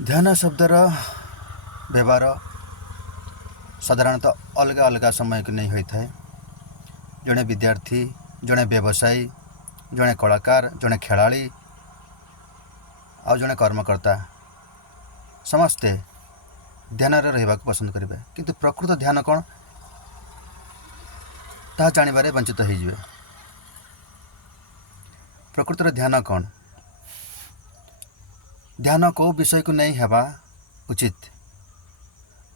ଧ୍ୟାନ ଶବ୍ଦର ବ୍ୟବହାର ସାଧାରଣତଃ ଅଲଗା ଅଲଗା ସମୟକୁ ନେଇ ହୋଇଥାଏ। ଜଣେ ବିଦ୍ୟାର୍ଥୀ, ଜଣେ ବ୍ୟବସାୟୀ, ଜଣେ କଳାକାର, ଜଣେ ଖେଳାଳି ଆଉ ଜଣେ କର୍ମକର୍ତ୍ତା ସମସ୍ତେ ଧ୍ୟାନରେ ରହିବାକୁ ପସନ୍ଦ କରିବେ। କିନ୍ତୁ ପ୍ରକୃତ ଧ୍ୟାନ କ'ଣ ତାହା ଜାଣିବାରେ ବଞ୍ଚିତ ହୋଇଯିବେ। ପ୍ରକୃତର ଧ୍ୟାନ କ'ଣ? ଧ୍ୟାନ କେଉଁ ବିଷୟକୁ ନେଇ ହେବା ଉଚିତ?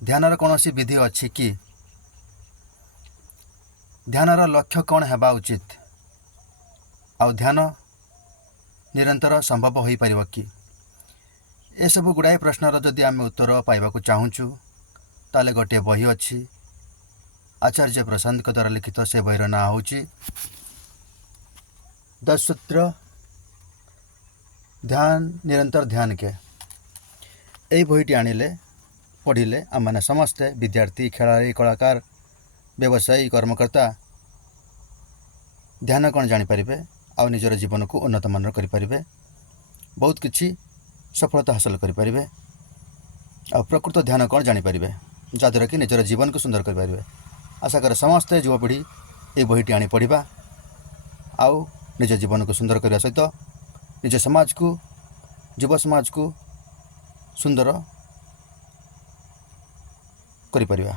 ଧ୍ୟାନର କୌଣସି ବିଧି ଅଛି କି? ଧ୍ୟାନର ଲକ୍ଷ୍ୟ କ'ଣ ହେବା ଉଚିତ? ଆଉ ଧ୍ୟାନ ନିରନ୍ତର ସମ୍ଭବ ହୋଇପାରିବ କି? ଏସବୁ ଗୁଡ଼ାଏ ପ୍ରଶ୍ନର ଯଦି ଆମେ ଉତ୍ତର ପାଇବାକୁ ଚାହୁଁଛୁ, ତାହେଲେ ଗୋଟିଏ ବହି ଅଛି, ଆଚାର୍ଯ୍ୟ ପ୍ରଶାନ୍ତଙ୍କ ଦ୍ୱାରା ଲିଖିତ। ସେ ବହିର ନାଁ ହେଉଛି 10 ସୂତ୍ର ଧ୍ୟାନ ନିରନ୍ତର ଧ୍ୟାନ କେ। ଏହି ବହିଟି ଆଣିଲେ, ପଢ଼ିଲେ ଆମମାନେ ସମସ୍ତେ ବିଦ୍ୟାର୍ଥୀ, ଖେଳାଳି, କଳାକାର, ବ୍ୟବସାୟୀ, କର୍ମକର୍ତ୍ତା ଧ୍ୟାନ କ'ଣ ଜାଣିପାରିବେ ଆଉ ନିଜର ଜୀବନକୁ ଉନ୍ନତମାନର କରିପାରିବେ। ବହୁତ କିଛି ସଫଳତା ହାସଲ କରିପାରିବେ ଆଉ ପ୍ରକୃତ ଧ୍ୟାନ କ'ଣ ଜାଣିପାରିବେ, ଯାହାଦ୍ୱାରା କି ନିଜର ଜୀବନକୁ ସୁନ୍ଦର କରିପାରିବେ। ଆଶା କରେ ସମସ୍ତେ ଯୁବପିଢ଼ି ଏହି ବହିଟି ଆଣି ପଢ଼ିବା ଆଉ ନିଜ ଜୀବନକୁ ସୁନ୍ଦର କରିବା ସହିତ ନିଜ ସମାଜକୁ, ଯୁବ ସମାଜକୁ ସୁନ୍ଦର କରିପାରିବା।